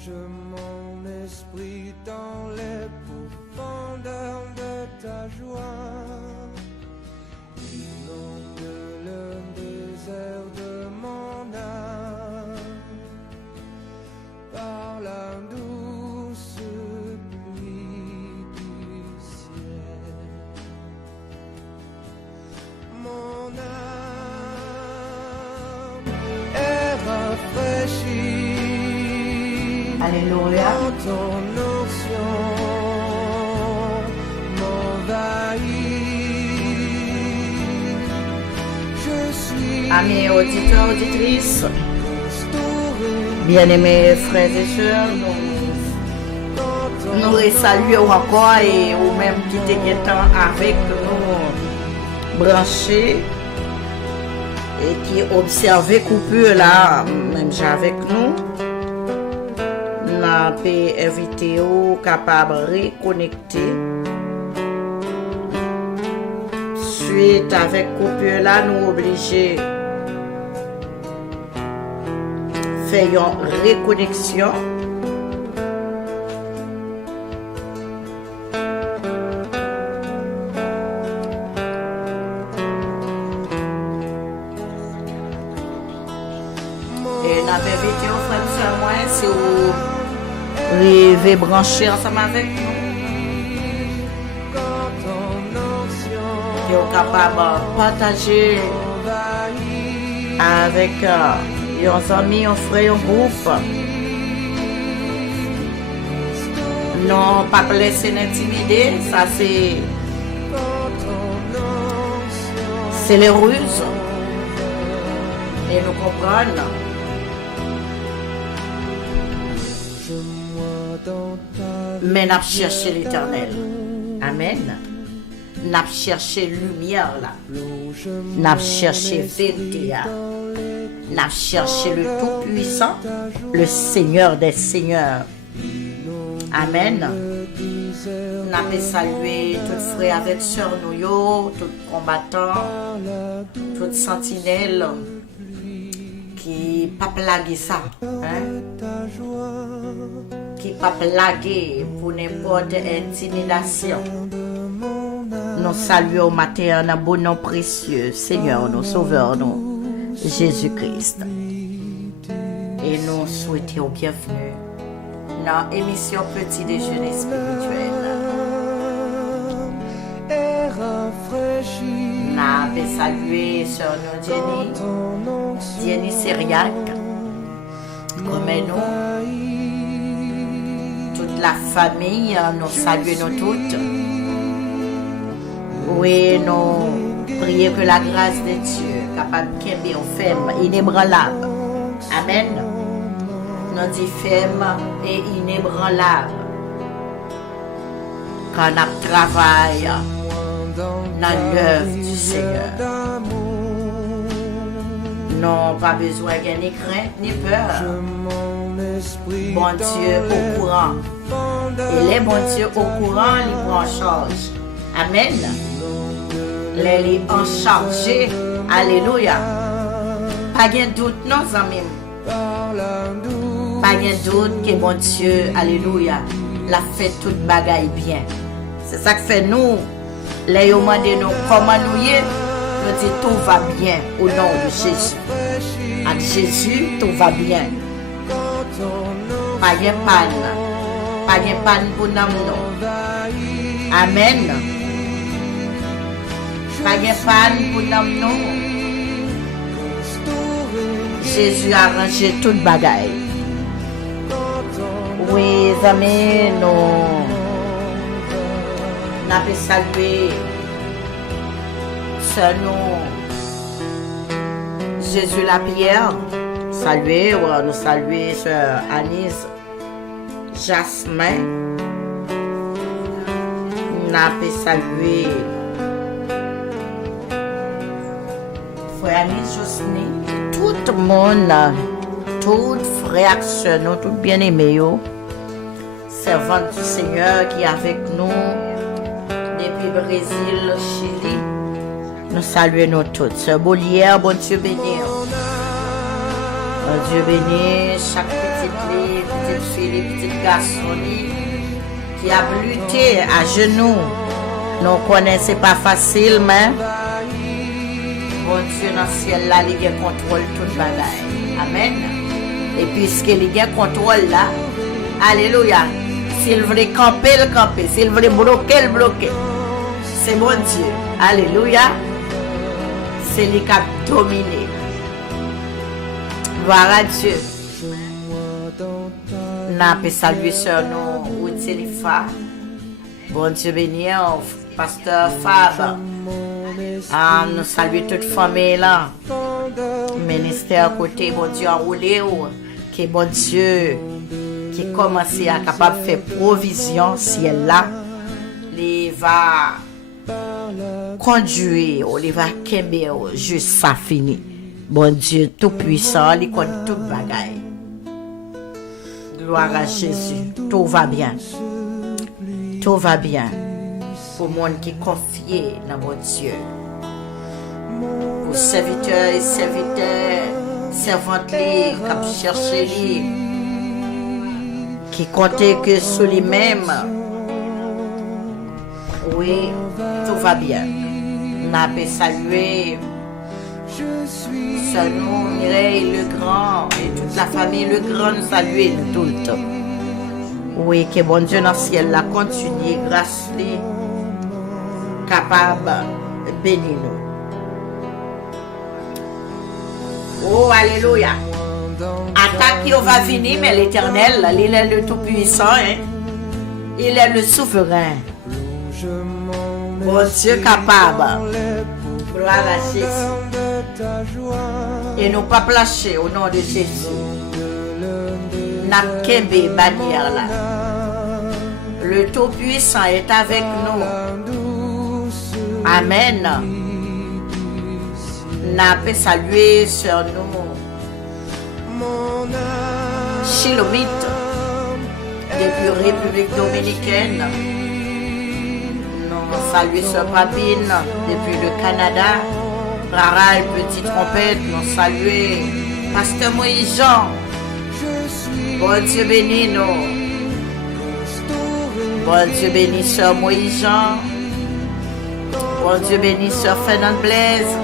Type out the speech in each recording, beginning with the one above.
Plonge mon esprit dans les profondeurs de ta joie. Inonde le désert de mon âme par la douce pluie du ciel. Mon âme est rafraîchie. Alléluia. Quand ton onction m'envahit, je suis Amis auditeurs, auditrices, bien-aimés frères et sœurs, nous les saluons encore et ou même qui étaient temps avec nous branchés et qui observaient coupure là, même avec nous. N'a pas invité au capable de reconnecter. Suite avec coupure là, nous obligés faire une reconnexion. Et n'a pas invité au frère sur moi si vous rêvez brancher ensemble avec nous. Qui est capable de partager avec vos amis, vos frères, vos groupes. Non, pas laisser intimider, ça c'est les ruses. Et nous comprenons. Mais nous cherchons l'Éternel. Amen. Nous cherchons lumière là. Nous cherchons vérité. Nous cherchons le Tout-Puissant, le Seigneur des Seigneurs. Amen. Nous avons salué tous frères avec sœurs nous, tous combattants, toutes sentinelles qui ne pas plaguer ça. Hein? Qui ne pas plaguer pour n'importe intimidation. Nous saluons au matin un bon nom précieux, Seigneur, nous sauveur, nous, Jésus-Christ. Et nous souhaitons bienvenue dans l'émission Petit Déjeuner spirituel. Nous avons salué sur nous Jenny Syriac, comme nous, toute la famille, nous saluons nous toutes. Oui, nous prions que la grâce de Dieu, capable de kembe aux femmes, inébranlable. Amen. Nous disons femmes et inébranlable. Quand on travaille dans l'œuvre du Seigneur. Non, pas besoin de ni crainte ni peur. Bon Dieu au courant. Et les bons Dieu au courant, ils prennent en charge. Amen. Les en charge. Alléluia. Pas de doute, non, amis. Pas de doute que bon Dieu, alléluia, l'a fait toute bagaille bien. C'est ça que fait nous. Les demandent nous comment nous y est. Nous disons tout va bien au nom de Jésus. À Jésus, tout va bien. Pas de panne. Pas de panne pour nous. Amen. Pas de panne pour nous. Jésus a arrangé toute bagaille. Oui, amis, nous avons salué Sœur nous, Jésus la Pierre. Saluer, nous saluer Sœur Anise Jasmin. Nous avons salué Frère Anise Josny. Tout le monde, tout frère, nous, tout bien-aimés, servante du Seigneur qui est avec nous depuis Brésil, Chili. Nous saluons nous tous. Sœur Bolière, bon Dieu béni. Bon Dieu béni chaque petite fille, petit garçon qui a lutté à genoux. Nous connaissons pas facile, mais bon Dieu dans le ciel là, il a contrôle toute bagaille. Amen. Et puisque il a contrôle là, alléluia. S'il veut camper, le camper. S'il veut bloquer, le bloquer. C'est bon Dieu. Alléluia. C'est lui qui a dominé. Gloire à Dieu. Nous pouvons saluer sur nous, Outselifa. Bon Dieu béni, pasteur Fab. Nous saluons toute famille là. Ministère à côté, bon Dieu enroulé. Que bon Dieu qui commence à capable de faire provision si elle là. Il va conduire, il va kembe juste ça fini. Bon Dieu tout puissant, il connaît toute bagaille. Gloire à Jésus. Tout va bien. Tout va bien. Pour le monde qui confie dans mon Dieu. Pour serviteurs et servantes qui cherchent qui comptent que sur lui-même. Oui, tout va bien. On a pu saluer Seulement Mireille le Grand et toute la famille le Grand nous saluer tout le temps. Oui, que bon Dieu dans le ciel la continue, grâce lui, capable de bénir nous. Oh, alléluia. Attaque qui va venir, mais l'Éternel, il est le Tout-Puissant, hein? Il est le Souverain. Bon Dieu capable. Gloire à Jésus. Et nous pas lâcher au nom de Jésus. N'a kembe bannière là. Le Tout-Puissant est avec nous. Amen. N'a pas salué sur nous. Chilomite depuis République Dominicaine. Nous saluons sur Papine depuis le Canada. Raral, Petite Trompette, nous saluons Pasteur Moïse Jean. Bon Dieu béni nous. Bon Dieu béni Sœur Moïse Jean. Bon Dieu béni Sœur Fernande Blaise.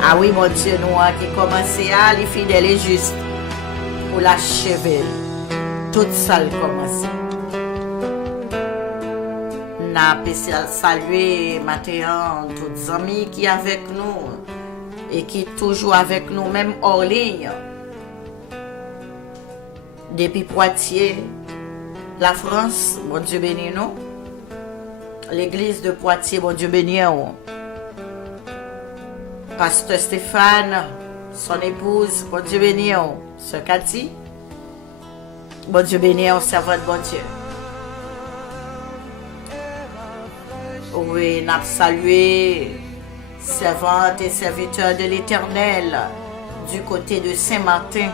Ah oui, mon Dieu, nous qui commencé à les fidèles et justes pour l'achever. Toute ça commence. Nous avons salué maintenant tous les amis qui sont avec nous et qui sont toujours avec nous, même hors ligne. Depuis Poitiers, la France, bon Dieu béni nous. L'église de Poitiers, bon Dieu béni nous. Pasteur Stéphane, son épouse, bon Dieu béni, Sœur Cathy, bon Dieu béni, servante bon Dieu. Oui, nous avons salué servantes et serviteurs de l'Éternel du côté de Saint-Martin.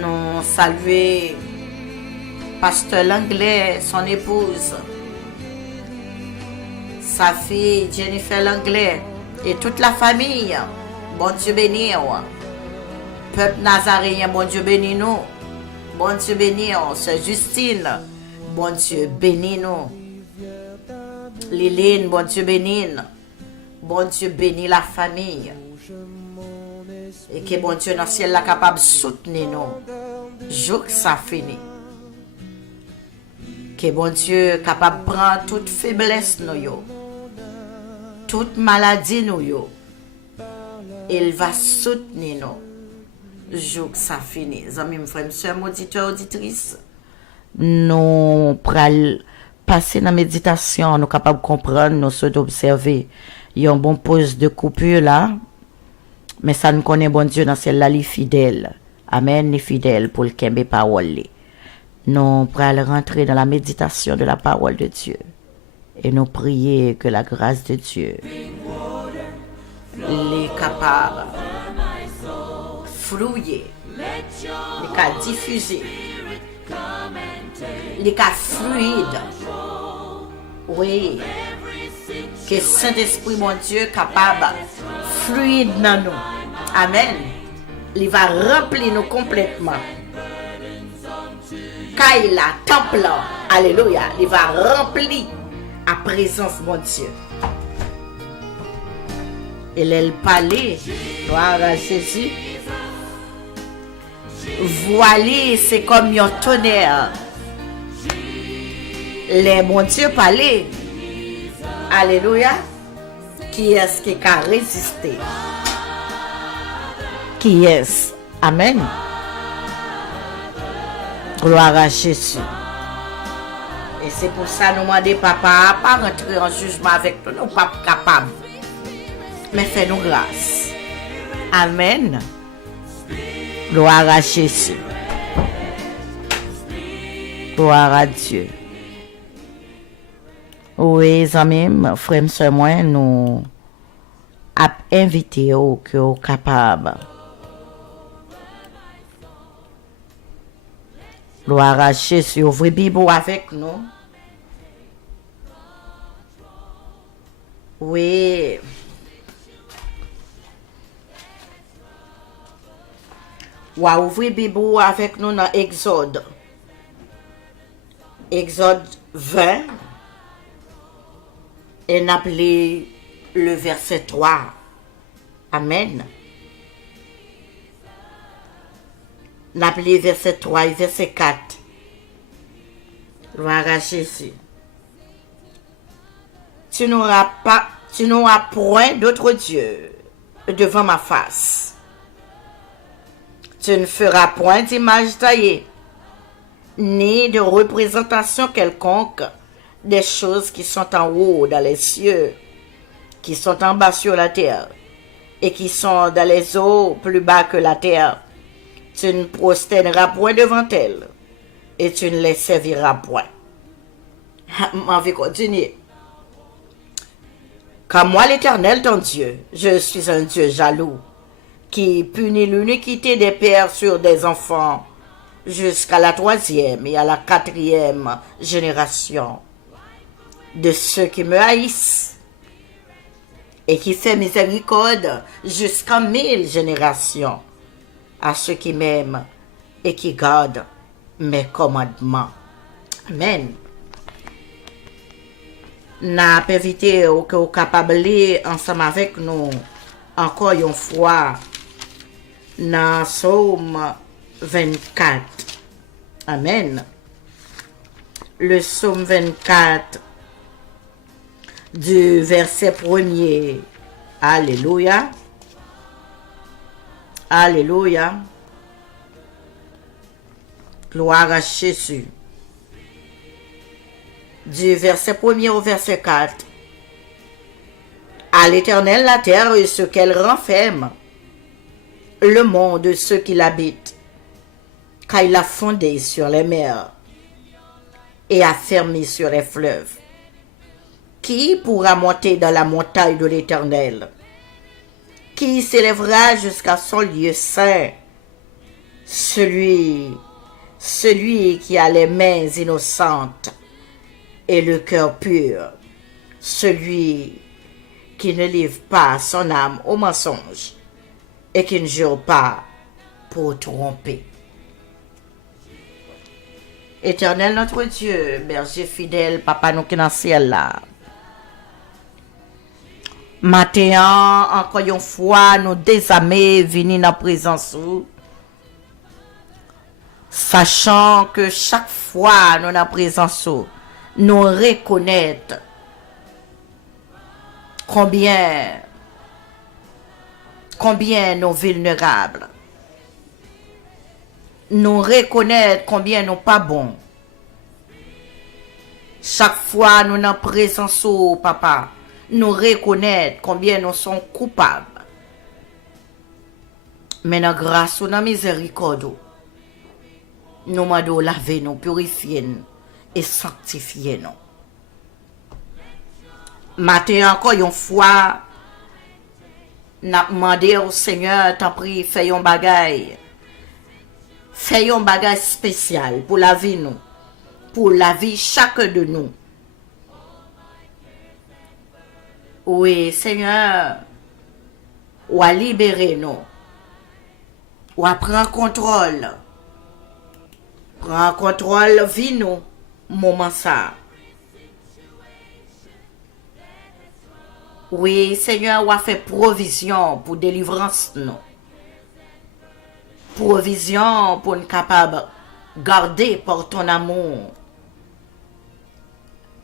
Nous saluons Pasteur Langlais, son épouse. Sa fille Jennifer Langlais et toute la famille, bon Dieu béni. Peuple nazaréen, bon Dieu béni nous. Bon Dieu béni, Sœur Justine, bon Dieu béni nous. Liline, bon Dieu béni. Bon Dieu béni la famille. Et que bon Dieu dans le ciel est capable de soutenir nous. Jour que ça finit. Que bon Dieu est capable de prendre toute faiblesse nous. Toute maladie nous yo, il va soutenir nous. Jour que ça finit. Amis, frères, sœurs, auditeurs, auditrices, nous pral passer dans la méditation, nous capables de comprendre, nous sommes observer. Il y a un bon pause de coupure là, mais ça nous connaît bon Dieu dans celle-là, les fidèles. Amen, les fidèles pour le kembe parole. Nous pral rentrer dans la méditation de la parole de Dieu. Et nous prier que la grâce de Dieu les capable flouiller, les cas diffuser, les cas fluide. Oui, que Saint-Esprit, mon Dieu, capable fluide dans nous. Amen. Il va remplir nous complètement. Kaila, temple, alléluia, il va remplir à présence mon Dieu. Et le palais, gloire à Jésus. Voilé, c'est comme un tonnerre. Les mon Dieu palais, alléluia, qui est-ce qui a résisté? Qui est-ce? Amen. Gloire à Jésus. Et c'est pour ça nous demandons papa pas rentrer en jugement avec nous, nous pas capables. Mais fais-nous grâce. Amen. Gloire à Jésus. Gloire à Dieu. Oui, amis, frères, sœurs, moi, nous avons invité au que vous capable. Gloire à Jésus. Ouvrez Bible avec nous. Oui. Ou ouvrez Bible avec nous dans Exode. Exode 20. Et n'appelez le verset 3. Amen. N'appelez verset 3 et verset 4. Gloire à Jésus. Tu n'auras point d'autre Dieu devant ma face. Tu ne feras point d'image taillée, ni de représentation quelconque des choses qui sont en haut dans les cieux, qui sont en bas sur la terre, et qui sont dans les eaux plus bas que la terre. Tu ne prosterneras point devant elles, et tu ne les serviras point. M'en vais continuer. Car moi, l'Éternel, ton Dieu, je suis un Dieu jaloux, qui punit l'iniquité des pères sur des enfants, jusqu'à la 3e et à la 4e génération de ceux qui me haïssent, et qui fait miséricorde jusqu'à 1000 générations à ceux qui m'aiment et qui gardent mes commandements. Amen. N'a pas évité que vous capable ensemble avec nous encore une fois dans Psaume 24. Amen. Le Psaume 24 du verset 1er. Alléluia. Alléluia. Gloire à Jésus. Du verset 1er au verset 4. À l'Éternel la terre et ce qu'elle renferme, le monde et ceux qui l'habitent, car il a fondé sur les mers et a fermé sur les fleuves. Qui pourra monter dans la montagne de l'Éternel? Qui s'élèvera jusqu'à son lieu saint? Celui qui a les mains innocentes et le cœur pur, celui qui ne livre pas son âme au mensonge et qui ne jure pas pour tromper. Éternel notre Dieu, berger fidèle, papa nous qui dans le ciel là. Matin, encore une fois, nous désamer, venir dans la présence, sachant que chaque fois nous dans la présence, nous reconnaître combien nous vulnérables. Nous reconnaître combien nous pas bons. Chaque fois nous dans la présence, papa, nous reconnaître combien nous sommes coupables. Mais dans grâce ou dans miséricorde, nous demandons laver nous, purifier nous et sanctifier nous. Matin encore une fois, n'a demandé au Seigneur, t'en prie, fais un bagay. Fais un bagay spécial pour la vie nous, pour la vie chacun de nous. Oui, Seigneur, ou à libérer nous Ou à prendre contrôle. Prends contrôle, vie nous, moment ça. Oui, Seigneur, ou a fait provision pour délivrance nous. Provision pour nous capable garder par ton amour.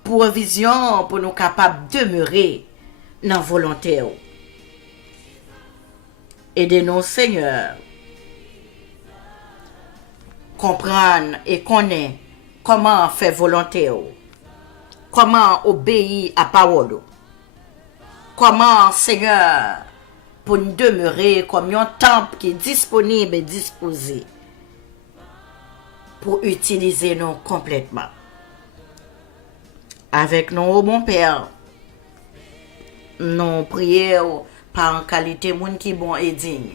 Provision pour nous capables de demeurer dans la volonté. Aidez-nous, Seigneur, comprendre et connaître comment faire volonté, comment obéir à parole, comment, Seigneur, pour nous demeurer comme un temple qui est disponible et disposé pour utiliser nous complètement. Avec nous, oh mon Père, nous prions par en qualité monde qui bon et digne.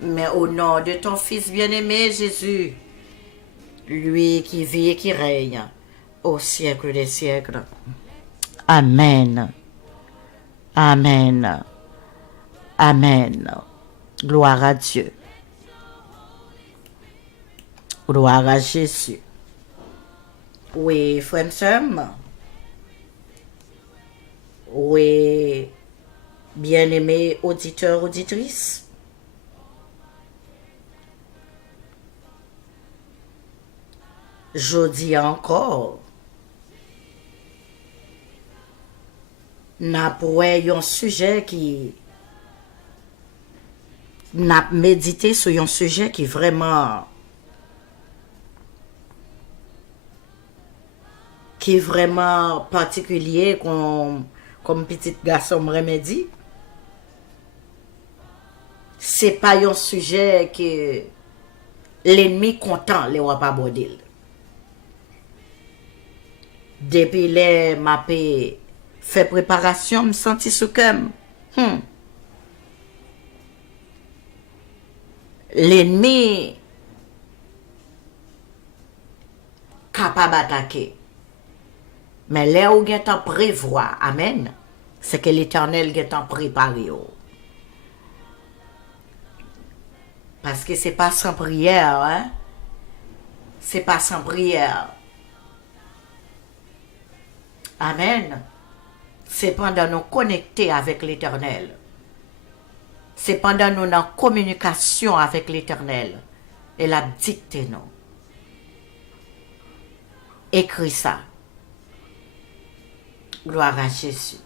Mais au nom de ton Fils bien-aimé Jésus, lui qui vit et qui règne au siècle des siècles. Amen. Amen. Amen. Gloire à Dieu. Gloire à Jésus. Oui, frères et sœurs. Oui, bien-aimés auditeurs, auditrices. Je dis encore, n'a pas un sujet qui n'a médité sur un sujet qui vraiment particulier comme petit garçon me dit. C'est pas un sujet que l'ennemi content les va pas aborder. Depuis les m'a fait préparation, me senti sous comme l'ennemi capable d'attaquer. Mais là où il t'en prévoit, amen, c'est que l'Éternel il t'en préparé. Parce que c'est pas sans prière, hein? C'est pas sans prière. Amen. C'est pendant nous connecter avec l'Éternel. C'est pendant nous en communication avec l'Éternel. Elle a dicté nous. Écris ça. Gloire à Jésus.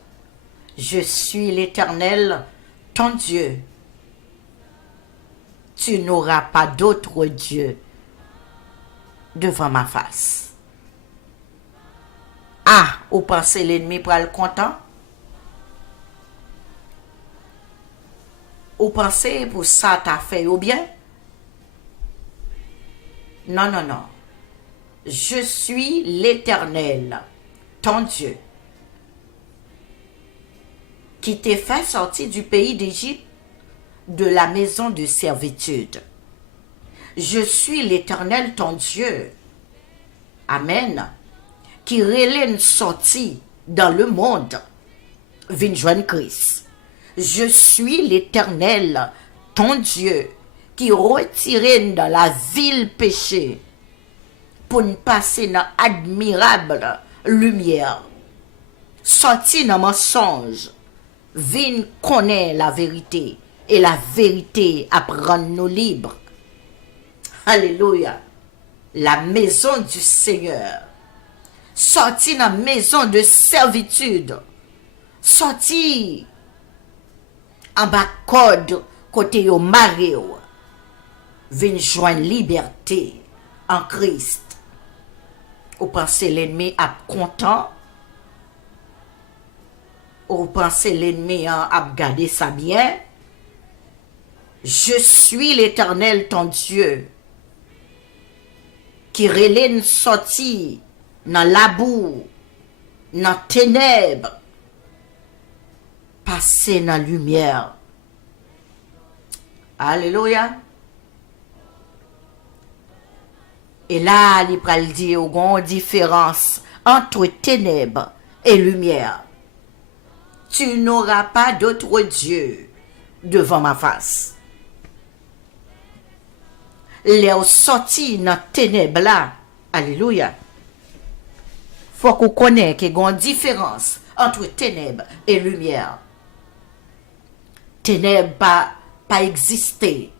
Je suis l'Éternel, ton Dieu. Tu n'auras pas d'autre Dieu devant ma face. Ah, vous pensez l'ennemi pour le content? Vous pensez pour ça t'as fait ou bien? Non, non, non. Je suis l'Éternel, ton Dieu, qui t'ai fait sortir du pays d'Égypte, de la maison de servitude. Je suis l'Éternel, ton Dieu. Amen. Qui relève sorti dans le monde, vin joindre Christ. Je suis l'Éternel, ton Dieu, qui retire dans la ville péché pour nous passer dans admirable lumière. Sorti dans mensonge, vin connaît la vérité et la vérité apprend nous libres. Alléluia. La maison du Seigneur. Sorti dans la maison de servitude. Sorti en bas code côté au mari. Vin joindre liberté en Christ. Ou pensez l'ennemi a content. Ou pensez l'ennemi a gardé ça bien. Je suis l'Éternel ton Dieu. Qui relève sorti dans la boue, dans ténèbres, passer dans la lumière. Alléluia. Et là, il va dire une différence entre ténèbres et lumière. Tu n'auras pas d'autre Dieu devant ma face. les sorti dans ténèbres là. Alléluia. Faut qu'on connaisse qu'il y a une différence entre ténèbres et lumière. Ténèbres pas exister.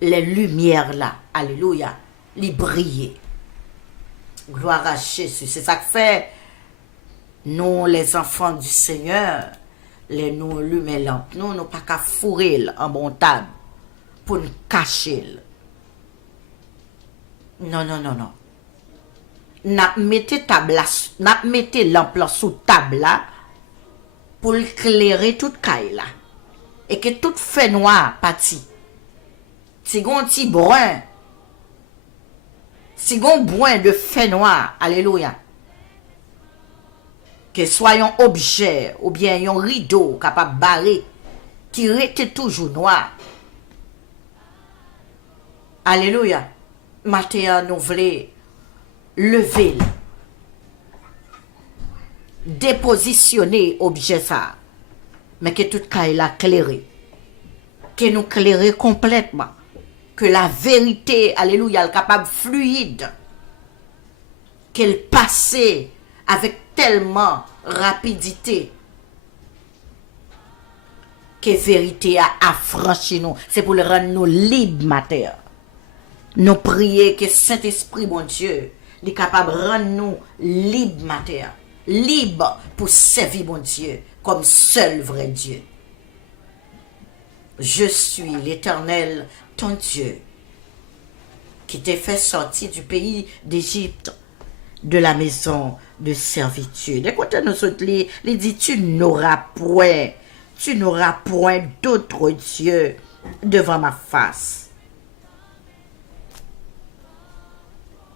Les lumières là. Alléluia. Les briller. Gloire à Jésus. C'est ça que fait nous, les enfants du Seigneur, nous allumer lampe. Nous pas qu'à fourrer en bon table pour nous cacher. Non. N'a mettez lampe là sous table là pour éclairer toute caille là. Et que tout fait noir parti. Si gon ti brun. Si gon brun de fait noir, alléluia. Que soyons objets ou bien un rideau capable barrer qui reste toujours noir. Alléluia. Matin nous voulons lever, dépositionner objet ça, mais que tout cas est éclairé, que nous éclairer complètement, que la vérité, alléluia, est capable fluide, qu'elle passe avec tellement rapidité que vérité a affranchi nous. C'est pour le rendre nous libres, matin. Nous prions que Saint-Esprit, mon Dieu, est capable de rendre nous libres, matin. Libres pour servir, mon Dieu, comme seul vrai Dieu. Je suis l'Éternel, ton Dieu, qui t'ai fait sortir du pays d'Égypte, de la maison de servitude. Écoutez, nous autres, il dit, tu n'auras point d'autre Dieu devant ma face.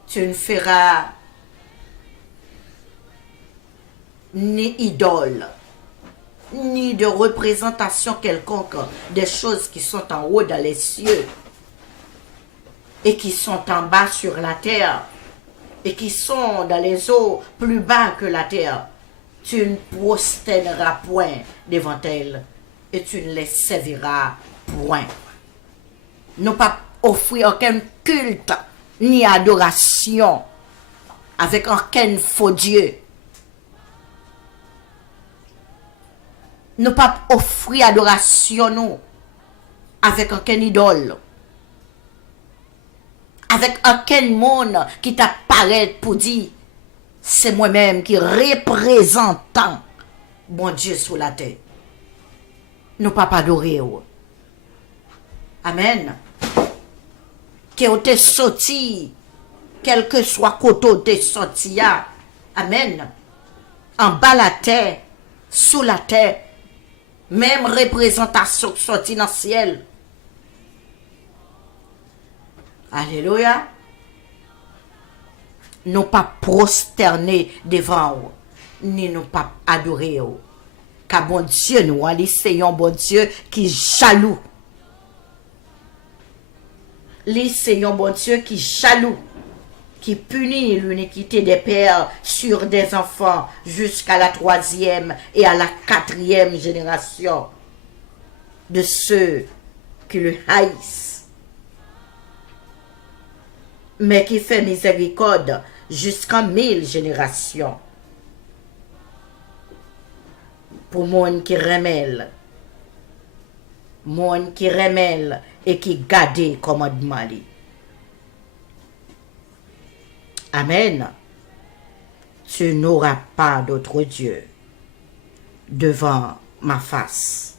Tu ne feras ni idole, ni de représentation quelconque des choses qui sont en haut dans les cieux et qui sont en bas sur la terre et qui sont dans les eaux plus bas que la terre. Tu ne prosterneras point devant elles et tu ne les serviras point. Ne pas offrir aucun culte ni adoration avec aucun faux Dieu. Ne pas offrir adoration nous avec aucun idole. Avec aucun monde qui t'apparaît pour dire c'est moi-même qui représentant bon Dieu sur la terre. Ne pas adorer. Amen. Que vous t'es sorti, quel que soit côté où t'es sorti. Amen. En bas la terre, sous la terre, même représentation sortie dans le ciel. Alléluia. Nous pas prosterner devant vous, ni nous pas adorer vous. Car bon Dieu, nous c'est un bon Dieu qui jaloux. C'est un bon Dieu qui jaloux, qui punit l'iniquité des pères sur des enfants jusqu'à la 3e et à la 4e génération de ceux qui le haïssent, mais qui fait miséricorde jusqu'en 1000 générations pour monde qui remêle et qui garde commandement. Amen. Tu n'auras pas d'autre Dieu devant ma face.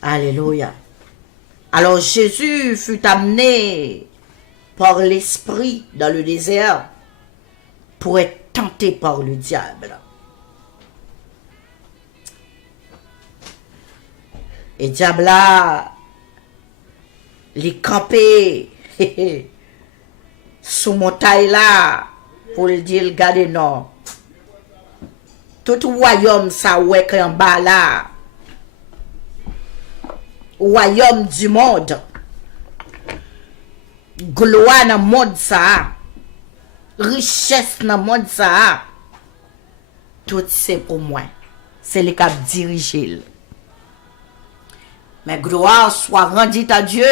Alléluia. Alors Jésus fut amené par l'Esprit dans le désert pour être tenté par le diable. Et diable là, les camper sous montagne là, pour le dire, regardez non. Tout royaume ça ouais en bas là. Royaume du monde. Gloire dans le monde ça. Richesse dans le monde ça. Tout c'est pour moi. C'est le cap diriger. Mais gloire soit rendue à Dieu.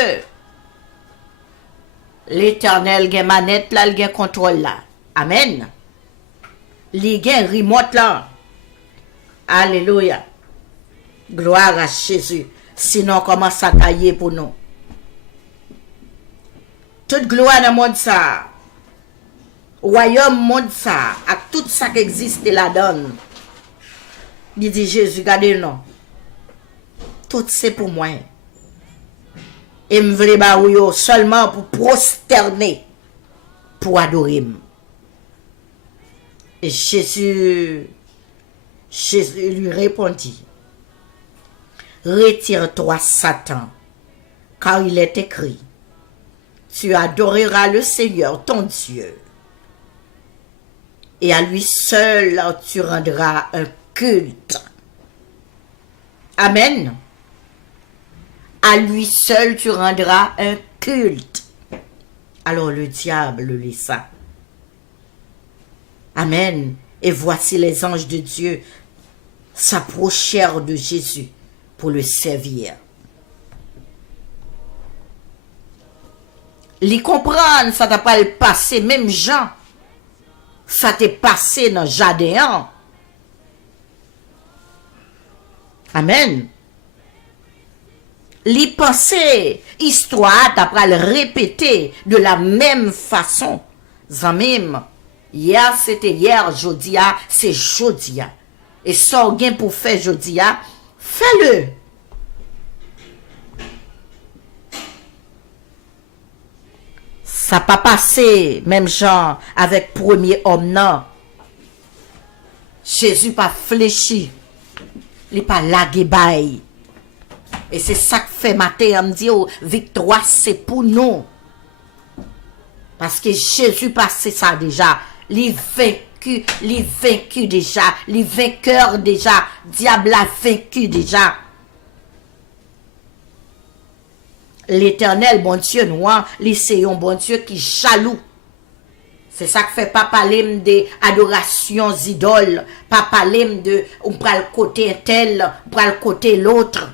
L'Éternel gen manette là, il gen contrôle là. Amen. Il gen remote là. Alléluia. Gloire à Jésus. Sinon, comment ça cailler pour nous? Toute gloire dans le monde ça. Royaume monde ça. À tout ça qui existe là-dedans. Il dit Jésus, regardez non. Tout c'est pour moi. Et me vle ba ou yo seulement pour prosterner, pour adorer. Et Jésus lui répondit, retire-toi Satan, car il est écrit, tu adoreras le Seigneur ton Dieu, et à lui seul tu rendras un culte. Amen. À lui seul tu rendras un culte. Alors le diable le laissa. Amen. Et voici les anges de Dieu s'approchèrent de Jésus pour le servir. Les comprendre, ça t'a pas le passé, même Jean. Ça t'est passé dans Jardin. Amen. Les pensées, histoire, d'après le répéter de la même façon. Zamim, hier c'était hier, jodia, c'est jodia. Et ça, gain pour faire jodia, fais-le. Ça pas passé, même genre, avec premier homme, non. Jésus pas fléchi. Il pas lagué bail. Et c'est ça que fait matin, on me dit, oh, victoire, c'est pour nous. Parce que Jésus passé ça déjà. Les vaincus déjà. Les vainqueurs déjà. Diable a vaincu déjà. L'Éternel, bon Dieu, nous, c'est un bon Dieu qui jaloux. C'est ça que fait pas parler de adorations idoles, pas parler de on prend le côté tel, on prend le côté l'autre.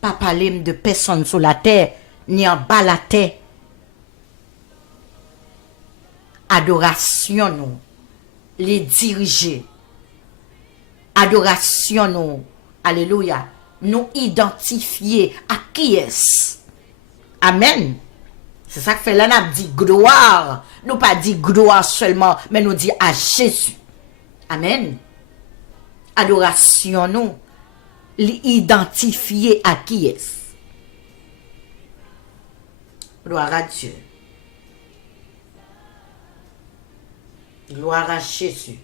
Pas parler de personne sur la terre, ni en bas la terre. Adoration nous, les diriger. Adoration nous, alléluia, nous identifier à qui est-ce. Amen. C'est ça que fait là, nous dit gloire. Nous pas dit gloire seulement, mais nous dit à Jésus. Amen. Adoration nous. L'identifier à qui est-ce. Gloire à Dieu. Gloire à Jésus.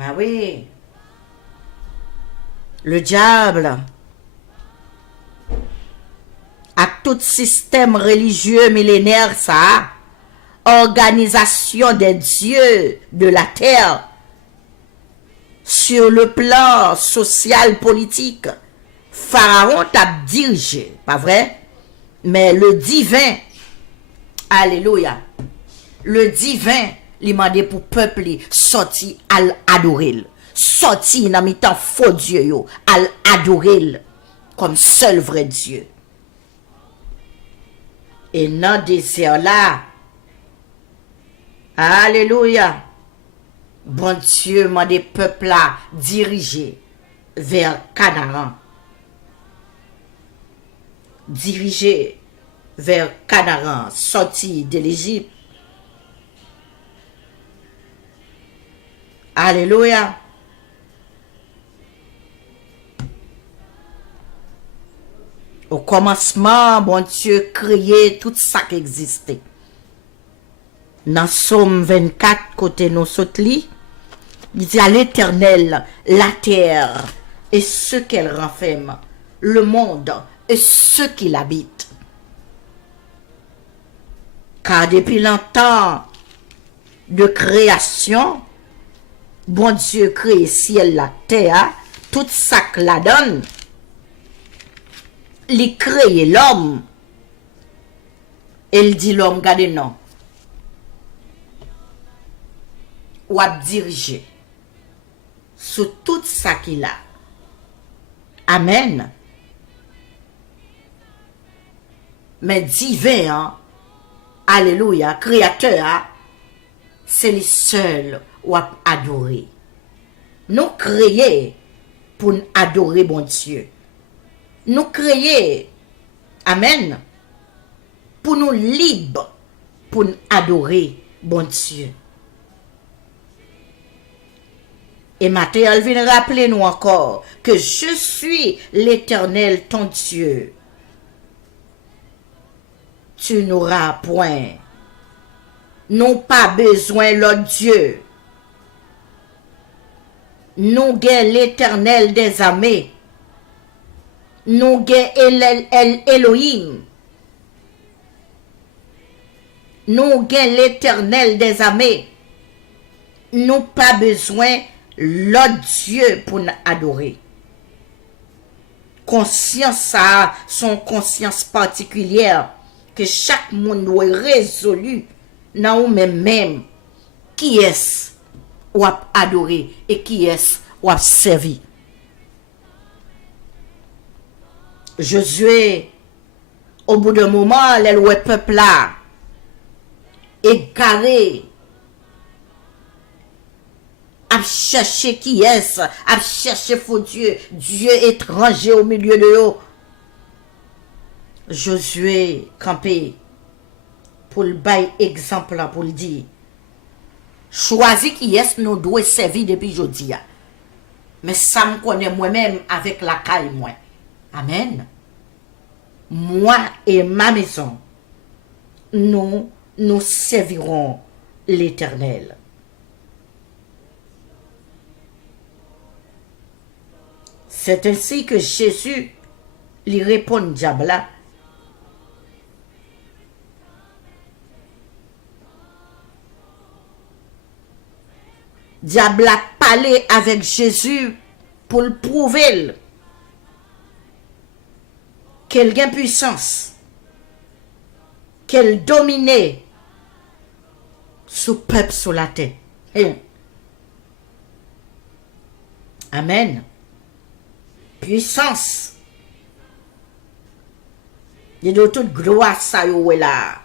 Ah oui. Le diable, à tout système religieux millénaire, ça, organisation des dieux de la terre, sur le plan social, politique, Pharaon t'a dirigé, pas vrai? Mais le divin, alléluia, le divin, il m'a dit pour peuple, sorti à l'adorer. Sorti dans mi temps faux Dieu, yo, à l'adorer comme seul vrai Dieu. Et dans le désert là, alléluia, bon Dieu m'a des peuples là dirigés vers Canaan. Dirigés vers Canaan, sorti de l'Égypte. Alléluia. Au commencement, bon Dieu créé tout ça qui existait. Dans Somme 24, côté nos sotli, il dit à l'Éternel, la terre et ce qu'elle renferme, le monde et ceux qui l'habitent. Car depuis longtemps de création, bon Dieu crée ciel, la terre, tout ça que la donne. Il crée l'homme. Il dit l'homme, regardez non. Ou à diriger. sur tout ça qu'il a. Amen. Mais divin, hein, alléluia, créateur, hein, c'est le seul ou à adorer. Nous créés pour adorer bon Dieu. Nous créés, amen, pour nous libres, pour adorer bon Dieu. Et Matthieu, elle vient rappeler nous encore que je suis l'Éternel, ton Dieu. Tu n'auras point, non pas besoin l'autre Dieu. Nous gain l'Éternel des armées. Nous gain Elohim. Nous gain l'Éternel des armées. Nous pas besoin l'autre Dieu pour nous adorer. Conscience ça, son conscience particulière que chaque monde doit résolu dans ou même qui est ou a adoré et qui est ou a servi. Josué, au bout d'un moment, le peuple là égaré, a cherché qui est, a cherché faux Dieu, Dieu étranger au milieu de eux. Josué campé pour le bail exemple là pour le dire. Choisis qui est nous doit servir depuis aujourd'hui. Mais ça me connaît moi-même avec la caille moi. Amen. Moi et ma maison, nous servirons l'Éternel. C'est ainsi que Jésus lui répond diable là. Diable a parlé avec Jésus pour le prouver qu'elle a puissance, qu'elle domine sous peuple sur la terre. Amen. Puissance. Il y a toute gloire ça y est là.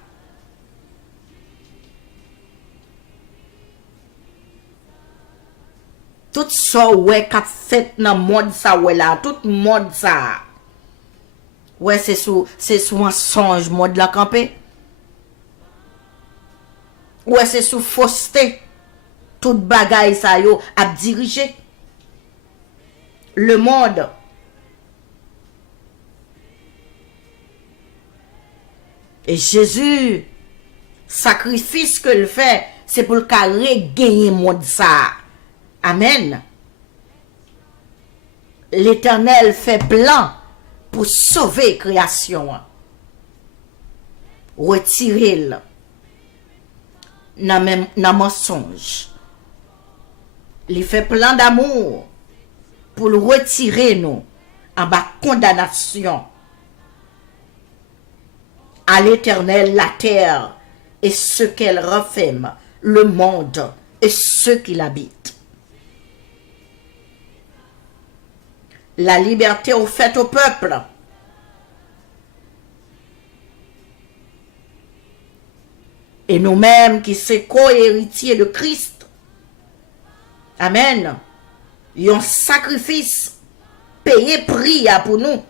Tout ça ouais qu'a fait dans monde ça ouais là, tout monde ça. Ouais c'est sous un songe mode la campé. Ouais c'est sous fausseté. Tout bagaille ça yo a dirigé le monde. Et Jésus, sacrifice que le fait, c'est pour le carré gagner monde ça. Amen. L'Éternel fait plan pour sauver création. Retirer dans mensonge. Il fait plan d'amour pour le retirer nous en bas condamnation. À l'Éternel la terre et ce qu'elle renferme, le monde et ceux qui l'habitent. La liberté offerte au peuple. Et nous-mêmes qui sommes co-héritiers de Christ. Amen. Il y a un sacrifice payé prix pour nous.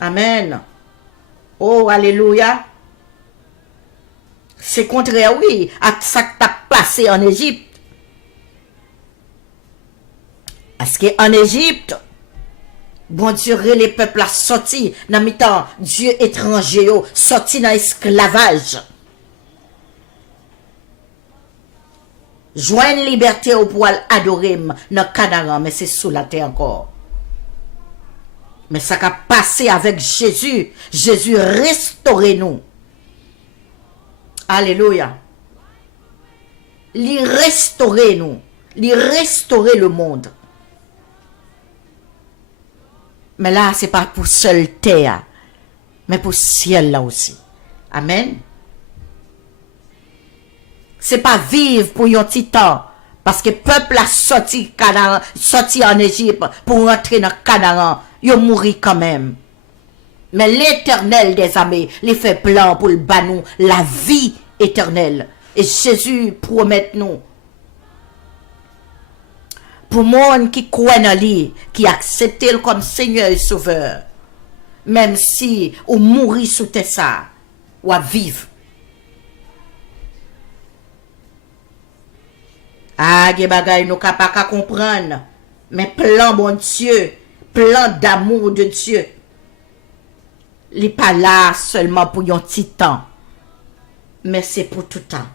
Amen. Oh, alléluia. C'est contraire, oui, à ça qui t'a passé en Égypte. Parce qu'en Égypte, bon Dieu, les peuples a sorti dans le temps, Dieu étranger, sorti dans l'esclavage. Joindre liberté au poil adorer dans Canaan, mais c'est sous la terre encore. Mais ça a passé avec Jésus. Jésus restaure nous. Alléluia. Il restaure nous. Il restaure le monde. Mais là, c'est pas pour seule terre, mais pour ciel là aussi. Amen. C'est pas vivre pour un petit temps, Parce que le peuple a sorti en Égypte pour rentrer dans Canaan. Ils ont mouru quand même. Mais l'Éternel des armées les fait plan pour le banou la vie éternelle. Et Jésus promet nous. Pour monde qui croit en lui, qui accepte le comme Seigneur et Sauveur, même si on mourit sous tes ça, ou à vivre. Ah, des bagailles nous capable pas comprendre. Mais plan bon Dieu, plan d'amour de Dieu. Il n'est pas là seulement pour un petit temps. Mais c'est pour tout temps.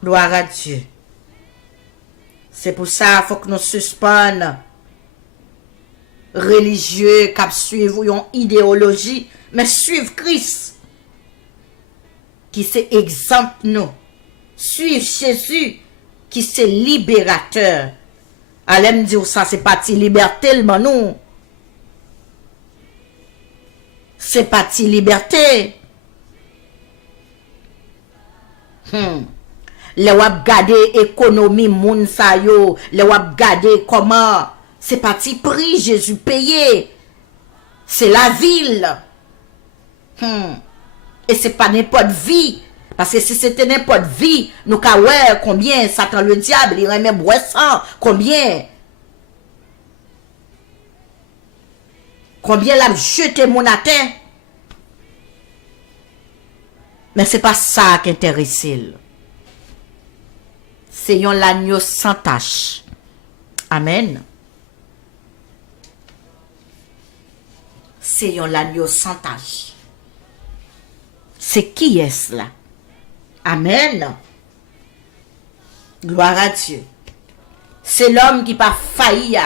Gloire à Dieu. C'est pour ça qu'il faut que nous suspendions religieux qui suivent une idéologie, mais suivre Christ, qui c'est exemple nous. Suivre Jésus, qui c'est libérateur. Allez me dire ça, c'est parti liberté, le non. C'est parti liberté. Le wap gade économie moun sa yo, le wap gade comment, c'est parti prix Jésus payé. C'est la ville. Et c'est pas n'importe vie. Parce que si c'était n'importe vie, nous ka ouais combien Satan le diable, il remet boisson, combien l'a jeté mon à terre. Mais c'est pas ça qui intéresse. C'est l'agneau sans tache. Amen. C'est l'agneau sans tache. C'est qui est-ce là? Amen. Gloire à Dieu. C'est l'homme qui pas failli.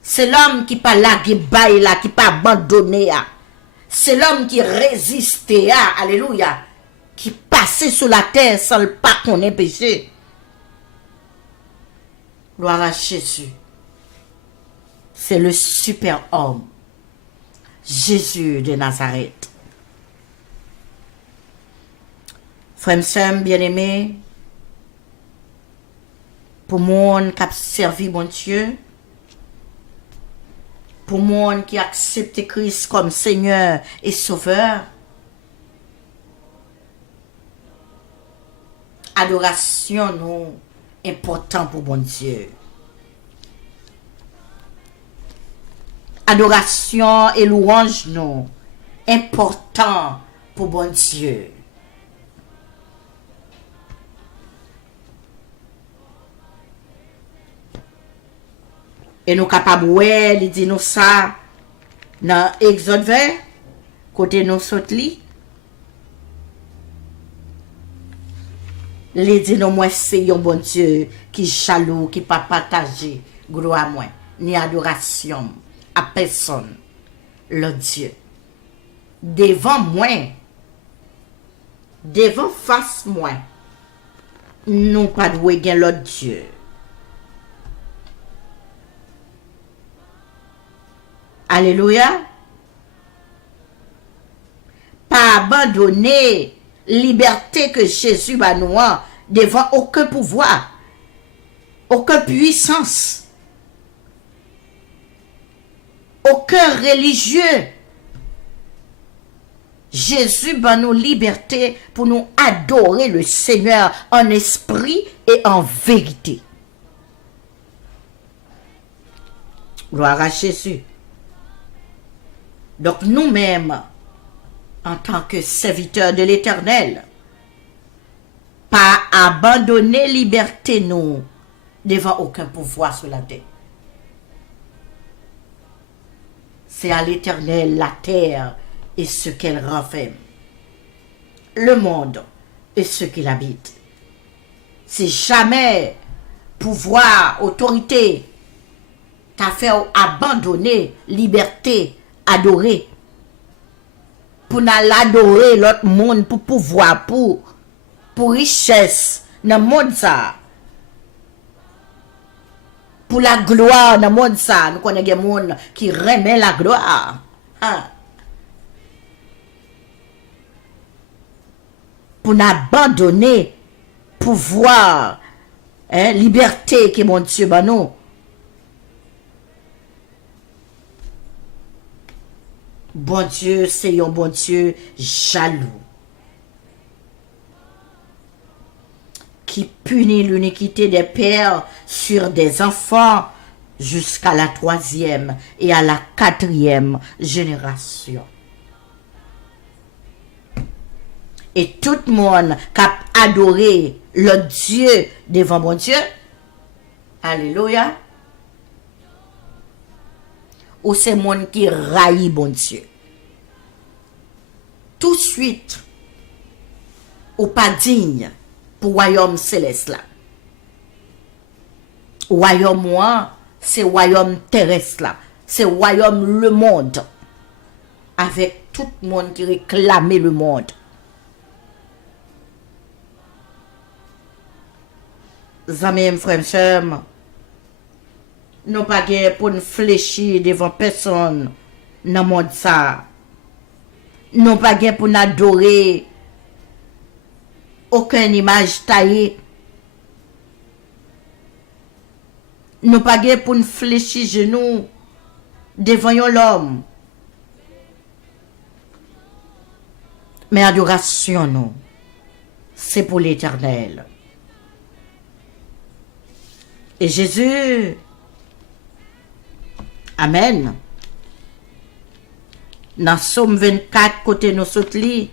C'est l'homme qui pas lagué bail là, qui pas abandonné. C'est l'homme qui résistait. Alléluia. Qui passait sur la terre sans le pas qu'on ait péché. Gloire à Jésus. C'est le super homme. Jésus de Nazareth. Frères et sœurs bien-aimés, pour monde qui a servi mon Dieu, pour monde qui a accepté Christ comme Seigneur et Sauveur, adoration nous important pour mon Dieu. Adoration et louange nous important pour bon Dieu. Et nous capables ouais, il dit nous ça dans Exode 20 côté nous saute li. Il dit nous moi c'est un bon Dieu qui jaloux, qui pas partager gloire à moi ni adoration à personne le Dieu. Devant moi, devant face moi, nous pas doué gen l'autre Dieu. Alléluia. Pas abandonner liberté que Jésus va nous devant aucun pouvoir, aucune puissance, aucun religieux. Jésus va nous liberté pour nous adorer le Seigneur en esprit et en vérité. Gloire à Jésus. Donc nous-mêmes, en tant que serviteurs de l'Éternel, pas abandonner liberté nous devant aucun pouvoir sur la terre. C'est à l'Éternel la terre et ce qu'elle renferme, le monde et ce qu'il habite. Si jamais pouvoir, autorité t'a fait abandonner liberté, adorer, pour l'adorer l'autre monde, pour pouvoir, pour richesse dans le monde ça, pour la gloire dans le monde ça, nous connaissons des monde qui remet la gloire. pour nous abandonner pouvoir, liberté que mon Dieu ban nous. Bon Dieu, c'est un bon Dieu jaloux qui punit l'iniquité des pères sur des enfants jusqu'à la 3e et à la 4e génération. Et tout le monde qui a adoré le Dieu devant mon Dieu, alléluia, ou c'est monde qui raille bon Dieu. Tout de suite, ou pas digne pour royaume céleste là. Royaume moi, c'est royaume terrestre là. C'est royaume le monde. Avec tout le monde qui réclame le monde. Amis, frères, sœurs, nous pas pour nous fléchir devant personne dans le monde ça. Nous pas pour nous adorer aucune image taillée. Nous pas pour nous fléchir genoux devant l'homme. Mais adoration nous, c'est pour l'Éternel. Et Jésus, amen. Dans Somme 24, côté nous sautli,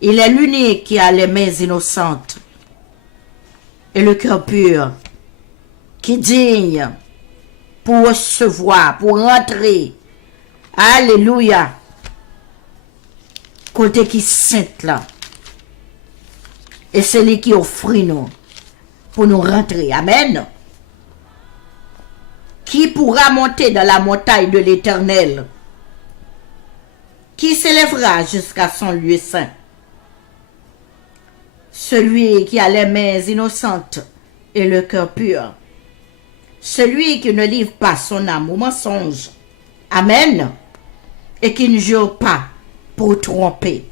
il est l'unique qui a les mains innocentes et le cœur pur, qui digne pour recevoir, pour rentrer. Alléluia. Côté qui sainte là. Et c'est lui qui offre nous pour nous rentrer. Amen. Qui pourra monter dans la montagne de l'Éternel? Qui s'élèvera jusqu'à son lieu saint? Celui qui a les mains innocentes et le cœur pur. Celui qui ne livre pas son âme au mensonge. Amen. Et qui ne jure pas pour tromper.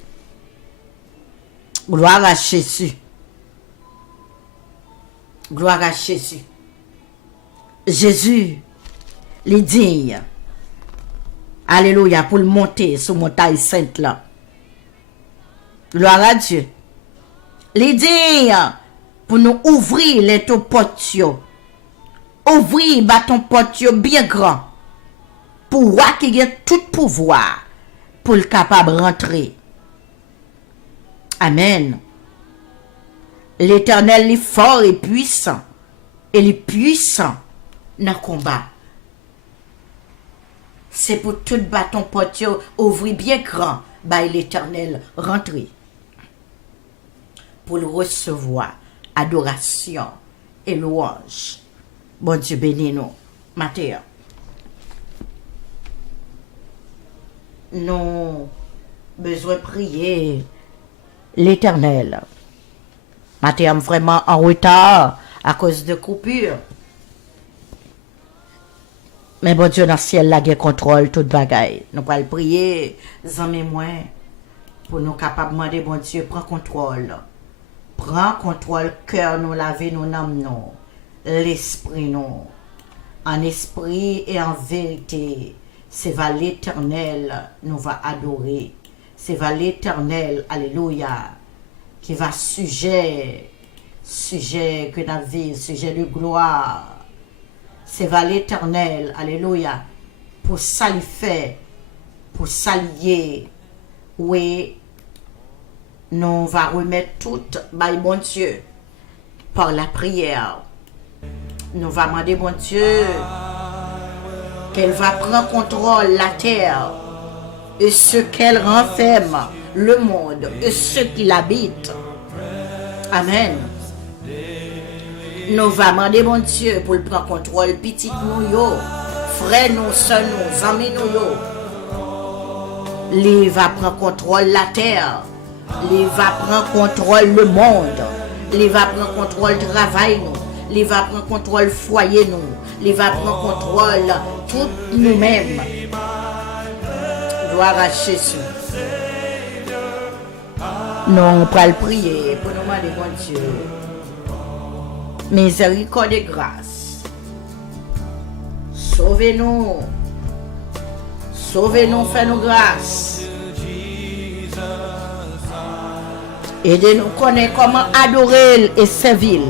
Gloire à Jésus. Gloire à Jésus. Jésus, les digne. Alléluia, pour le monter sur montagne sainte là. Gloire à Dieu. Les digne pour nous ouvrir les portes. Ouvrir bâton porte bien grand. Pour voir qu'il y a tout pouvoir pour le capable de rentrer. Amen. L'Éternel est fort et puissant. Et il est puissant dans le combat. C'est pour tout bâton porte ouvrir bien grand. Bah, l'Éternel rentrer. Pour le recevoir. Adoration et louange. Bon Dieu bénis nous. Matthieu. Nous besoin prier l'Éternel. Matthieu vraiment en retard à cause de coupure. Mais bon Dieu dans le ciel là il contrôle toute bagaille. Nous pas le prier amis moi pour nous capables demander bon Dieu prends contrôle. Prends contrôle cœur nous laver nous âme nous. L'esprit nous. En esprit et en vérité. C'est vers l'Éternel nous va adorer. C'est vers l'Éternel, alléluia, qui va sujet que la vie, sujet de gloire. C'est vers l'Éternel, alléluia, pour s'allier, pour s'allier. Oui, nous va remettre tout, by bon Dieu, par la prière. Nous va demander, bon Dieu, qu'elle va prendre contrôle de la terre et ce qu'elle renferme, le monde et ceux qui l'habitent. Amen. Nous va demander mon Dieu pour le prendre contrôle petit nous yo, frères nous, sœurs nous, amis nous yo. Il va prendre contrôle de la terre. Il va prendre contrôle le monde. Il va prendre contrôle du travail nous. Il va prendre contrôle foyer nous. Il va prendre contrôle tout nous-mêmes. Gloire à Jésus. Nous prenons prier pour nous demander, bon Dieu, miséricorde et grâce. Sauvez-nous. Sauvez-nous, fais-nous grâce. Aidez-nous à connaître comment adorer et servir.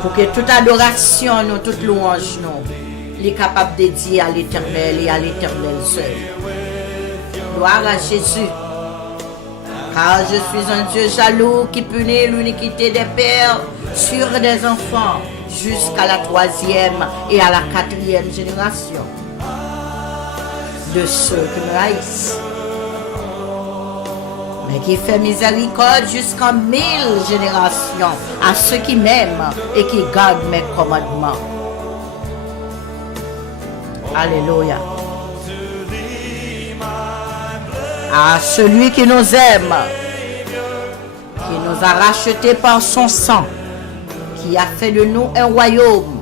Pour que toute adoration, nous, toute louange, nous, est capable de dire à l'Éternel et à l'Éternel seul. Gloire à Jésus. Car je suis un Dieu jaloux qui punit l'iniquité des pères sur des enfants jusqu'à la 3e et à la 4e génération de ceux qui me haïssent. Mais qui fait miséricorde jusqu'en 1000 générations à ceux qui m'aiment et qui gardent mes commandements. Alléluia. À celui qui nous aime, qui nous a rachetés par son sang, qui a fait de nous un royaume,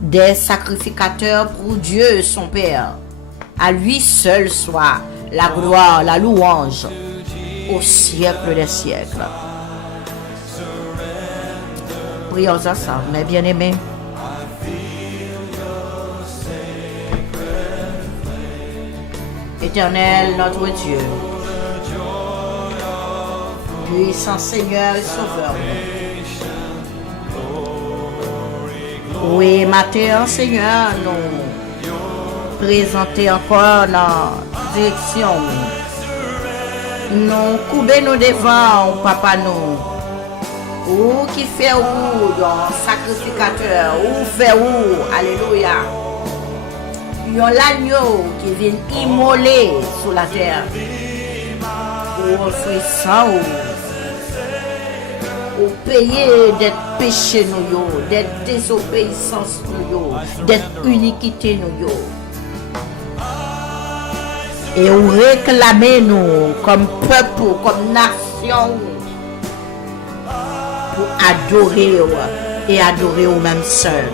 des sacrificateurs pour Dieu son Père. À lui seul soit la gloire, la louange, au siècle des siècles. Prions ensemble, mes bien-aimés. Éternel, notre Dieu, puissant Seigneur et Sauveur. Oui, matin, Seigneur, nous présenter encore dans direction. Nous couper nous devant, papa nous. Ou qui fait où, dans sacrificateur, ou fait où, alléluia. Yon l'agneau qui vient immoler sur la terre pour offrir sang ou payer des péchés nous, des désobéissances nous, des iniquités nous. Et ou réclamer nous comme peuple, comme nation pour adorer et adorer au même seul.